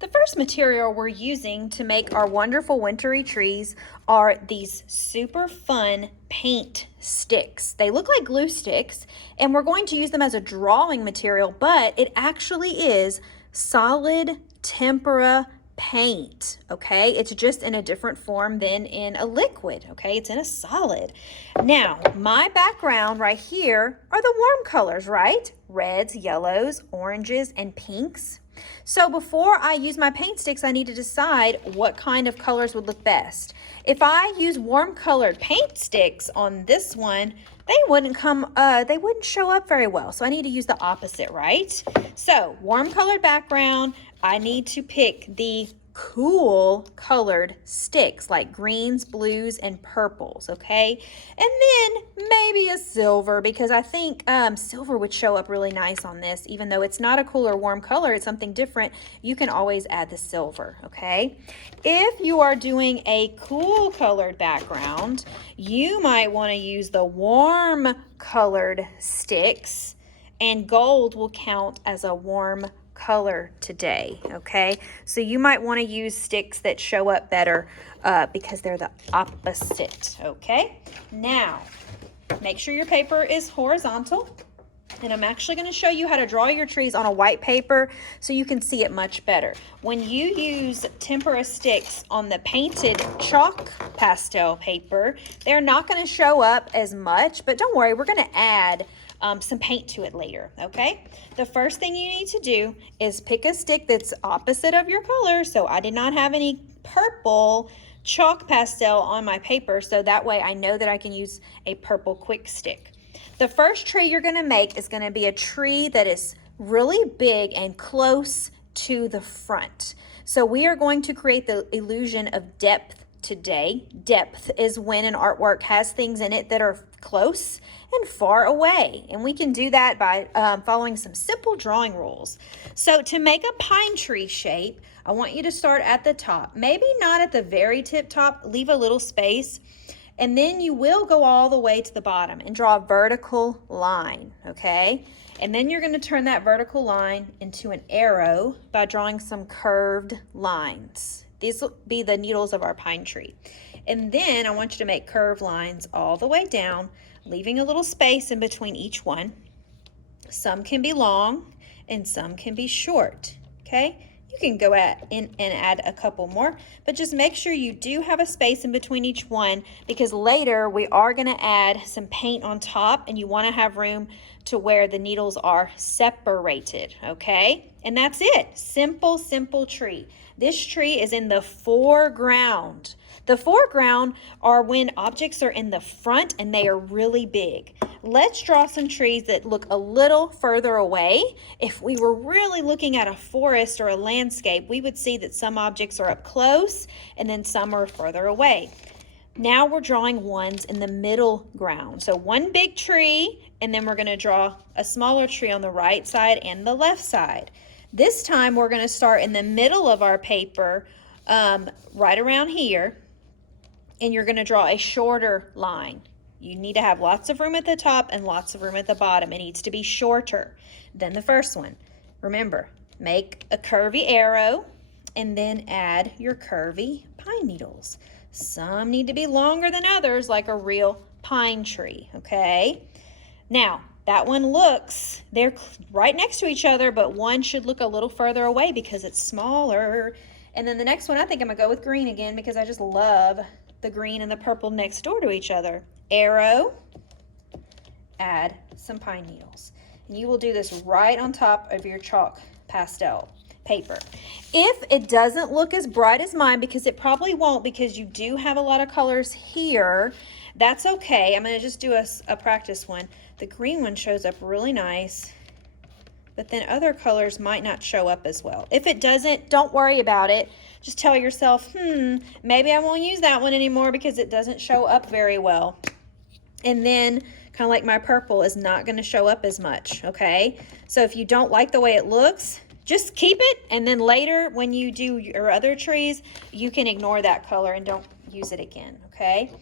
The first material we're using to make our wonderful wintry trees are these super fun paint sticks. They look like glue sticks, and we're going to use them as a drawing material, but it actually is solid tempera paint, okay? It's just in a different form than in a liquid, okay? It's in a solid. Now, my background right here are the warm colors, right? Reds, yellows, oranges, and pinks. So before I use my paint sticks, I need to decide what kind of colors would look best. If I use warm colored paint sticks on this one, they wouldn't show up very well. So I need to use the opposite, right? So warm colored background, I need to pick the cool colored sticks like greens, blues, and purples, okay? And then maybe a silver, because I think silver would show up really nice on this. Even though it's not a cool or warm color, it's something different, you can always add the silver, okay? If you are doing a cool colored background, you might want to use the warm colored sticks, and gold will count as a warm color today, okay? So you might want to use sticks that show up better because they're the opposite, okay? Now, make sure your paper is horizontal, and I'm actually going to show you how to draw your trees on a white paper so you can see it much better. When you use tempera sticks on the painted chalk pastel paper, they're not going to show up as much, but don't worry, we're going to add some paint to it later, okay? The first thing you need to do is pick a stick that's opposite of your color. So I did not have any purple chalk pastel on my paper, so that way I know that I can use a purple quick stick. The first tree you're gonna make is gonna be a tree that is really big and close to the front. So we are going to create the illusion of depth today. Depth is when an artwork has things in it that are close and far away, and we can do that by following some simple drawing rules. So to make a pine tree shape, I want you to start at the top, maybe not at the very tip top, leave a little space, and then you will go all the way to the bottom and draw a vertical line, okay? And then you're going to turn that vertical line into an arrow by drawing some curved lines. These will be the needles of our pine tree. And then I want you to make curved lines all the way down, leaving a little space in between each one. Some can be long and some can be short, okay? You can go and add a couple more, but just make sure you do have a space in between each one, because later we are going to add some paint on top, and you want to have room to where the needles are separated, okay? And that's it. Simple, simple tree. This tree is in the foreground. The foreground are when objects are in the front and they are really big. Let's draw some trees that look a little further away. If we were really looking at a forest or a landscape, we would see that some objects are up close and then some are further away. Now we're drawing ones in the middle ground. So one big tree, and then we're going to draw a smaller tree on the right side and the left side. This time we're going to start in the middle of our paper, right around here, and you're going to draw a shorter line. You need to have lots of room at the top and lots of room at the bottom. It needs to be shorter than the first one. Remember, make a curvy arrow and then add your curvy pine needles. Some need to be longer than others, like a real pine tree, okay? Now, that one looks, they're right next to each other, but one should look a little further away because it's smaller. And then the next one, I think I'm gonna go with green again because I just love the green and the purple next door to each other. Arrow, add some pine needles. And you will do this right on top of your chalk pastel paper. If it doesn't look as bright as mine, because it probably won't, because you do have a lot of colors here, that's okay. I'm gonna just do a practice one. The green one shows up really nice, but then other colors might not show up as well. If it doesn't, don't worry about it. Just tell yourself, maybe I won't use that one anymore because it doesn't show up very well. And then, kind of like my purple is not going to show up as much, okay? So if you don't like the way it looks, just keep it, and then later when you do your other trees, you can ignore that color and don't use it again, okay?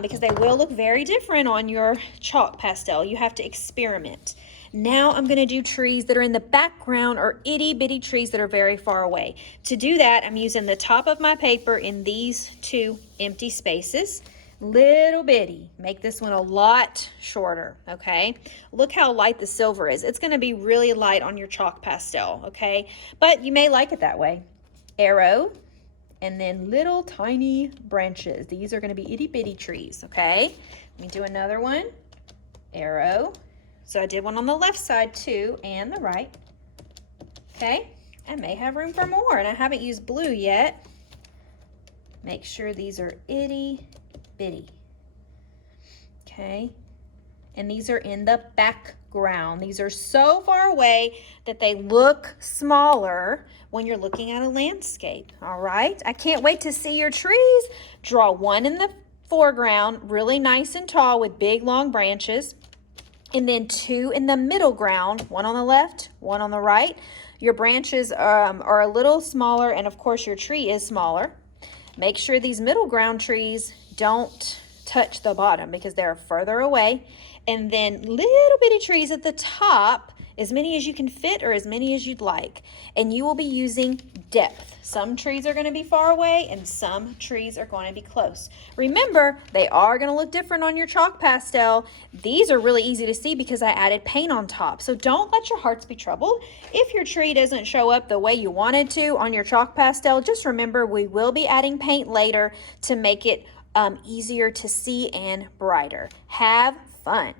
Because they will look very different on your chalk pastel. You have to experiment. Now I'm going to do trees that are in the background or itty bitty trees that are very far away. To do that, I'm using the top of my paper in these two empty spaces. Little bitty. Make this one a lot shorter, okay? Look how light the silver is. It's going to be really light on your chalk pastel, okay? But you may like it that way. Arrow, and then little tiny branches. These are going to be itty bitty trees, okay? Let me do another one. Arrow. So I did one on the left side too, and the right. Okay, I may have room for more, and I haven't used blue yet. Make sure these are itty bitty. Okay, and these are in the background. These are so far away that they look smaller when you're looking at a landscape. All right, I can't wait to see your trees. Draw one in the foreground, really nice and tall with big long branches. And then two in the middle ground, one on the left, one on the right. Your branches are a little smaller, and of course your tree is smaller. Make sure these middle ground trees don't touch the bottom because they're further away. And then little bitty trees at the top, as many as you can fit or as many as you'd like. And you will be using depth. Some trees are going to be far away and some trees are going to be close. Remember, they are going to look different on your chalk pastel. These are really easy to see because I added paint on top. So don't let your hearts be troubled. If your tree doesn't show up the way you wanted to on your chalk pastel, just remember we will be adding paint later to make it easier to see and brighter. Have fun.